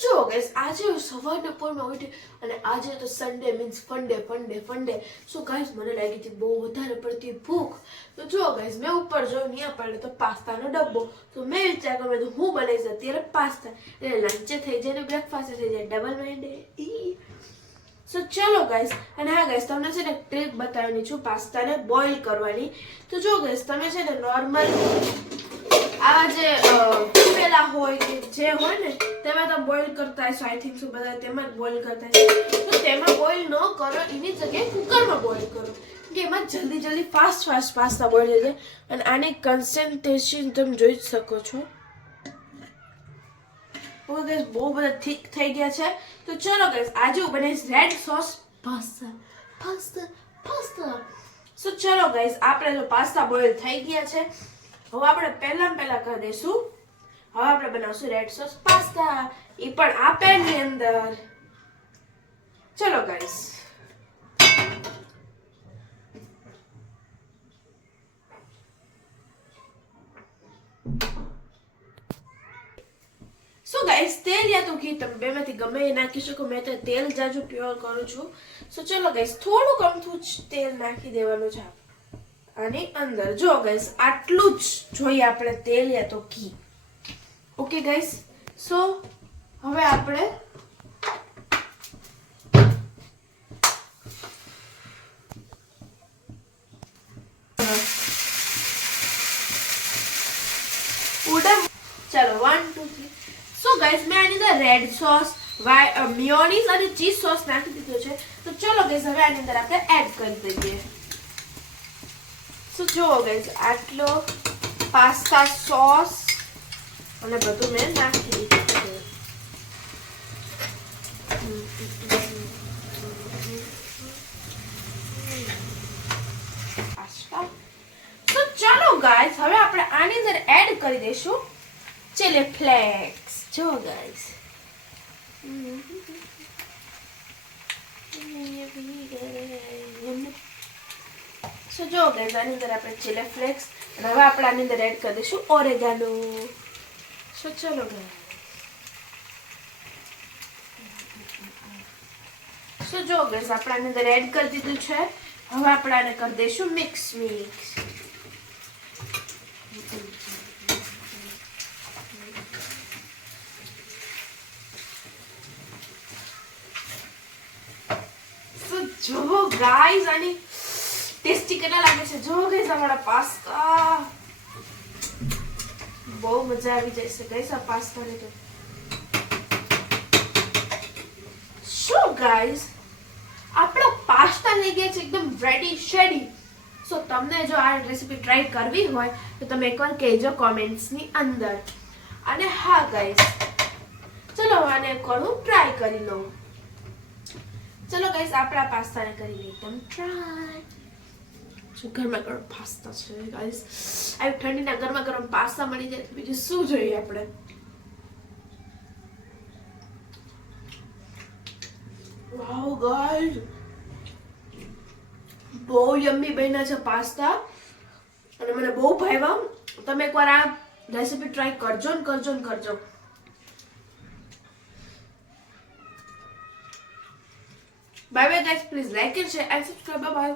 જો ગાઈસ આજે સવારના પોરમાં ઉઠી અને આજે તો Sunday means funday so guys મને લાગી હતી બહુ વધારે પડતી ભૂખ. તો જો ગાઈસ મેં ઉપર જોયું ત્યાં પડે તો પાસ્તાનો ડબ્બો. તો મેં વિચાર કર્યો તો હું બનાવીશ અત્યારે પાસ્તા, એટલે લંચે થઈ જાય ને બ્રેકફાસ્ટ થઈ જાય, ડબલ માઇન્ડે. સો ચલો ગાઈસ, અને હા ગાઈસ તમને છે ને ટ્રીક બતાવવાની છું પાસ્તાને બોઇલ કરવાની. તો જો ગાઈસ તમે છે ને નોર્મલ આવા જે તપેલા હોય કે જે હોય ને તેમાં તમે બોઇલ કરતા હશો, આઈ થિંક સો બધા તેમાં જ બોઇલ કરતા હશો. તો તેમાં બોઇલ ન કરો, એની જગ્યાએ કુકરમાં બોઇલ કરો, કે એમાં જલ્દી ફાસ્ટ પાસ્તા બોઇલ થઈ જાય. અને આની કન્સિસ્ટન્સી તમે જોઈ જ શકો છો. ઓકે ગાઈસ બહુ બધા થીક થઈ ગયા છે. તો ચલો ગાઈસ આજે હું બનાવીશ રેડ સોસ પાસ્તા. સો ચલો ગાઈસ આપણે જો પાસ્તા બોઇલ થઈ ગયા છે, હવે આપણે પહેલા કરી દઈશું. હવે આપણે બનાવશું રેડ સોસ પાસ્તા, એ પણ આ પેન ની અંદર. ચલો ગાઈસ, સો ગાઈસ તેલ યા તો ઘી તમે બેમાંથી ગમે એ નાખી શકો. મેં તો તેલ જાજુ પ્યોર કરું છું. સો ચલો ગાઈસ થોડુંક અમથું જ તેલ નાખી દેવાનું છે આની અંદર. જો ગાઈસ આટલું જ જોઈએ આપણે તેલ યા તો ઘી. ઓકે ગાઈસ, સો હવે આપણે ચલો 1 2 3. સો ગાઈસ મેં આની અંદર રેડ સોસ, મિયોનીઝ અને ચીઝ સોસ નાખી દીધો છે. તો ચલો ગાઈસ હવે આની અંદર આપણે એડ કરી દઈએ. સો જો ગાઈસ આટલો પાસ્તા સોસ અને બધું મેં નાખી દીધું છે. તો ચલો ગાઈસ હવે આપણે આની અંદર એડ કરી દઈશું ચીલી ફ્લેક્સ. જો ગાઈસ સો જો ગાઈસ આની અંદર આપણે ચીલી ફ્લેક્સ અને હવે આપણે આની અંદર એડ કરી દઈશું ઓરેગાનો. સો ચલો ગાઈસ, સો જો ગાઈસ આપણે આની અંદર એડ કરી દીધું છે. હવે આપણે આને કરી દઈશું મિક્સ. જો ગાઈસ આની ટેસ્ટી કેટલા લાગે છે. જો ગાઈસ અમારા પાસ્તા બહુ મજા આવી જાય છે ગાઈસ આ પાસ્તાને. તો શું ગાઈસ આપણો પાસ્તા થઈ ગયા છે એકદમ રેડી શેડી. સો તમને જો આ રેસીપી ટ્રાય કરવી હોય તો તમે એકવાર કહેજો કોમેન્ટ્સ ની અંદર. અને હા ગાઈસ ચલો આને કરું ટ્રાય કરી લઉં. ચલો ગાઈસ આપણા પાસ્તાને કરી લઈએ એકદમ ટ્રાય. જો ગરમા ગરમ પાસ્તા છે ગાઈસ. આવી ઠંડીના ગરમા ગરમ પાસ્તા મળી જાય તો બીજું શું જોઈએ આપણે. વાવ ગાઈસ બહુ યમ્મી બન્યા છે પાસ્તા અને મને બહુ ભાવ્યા. તમે એકવાર આ રેસીપી ટ્રાય કરજો ને કરજો. Bye bye guys, please like and share and subscribe. Bye bye.